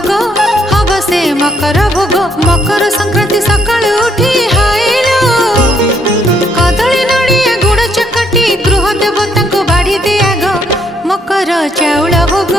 भोग हब से मकर भोग। मकर संक्रांति सकाळ उठी हाइलो कदली नड़िया गुड़ चकटी गृह देवता को बाढ़ी दिया गो। मकर चाउल भोग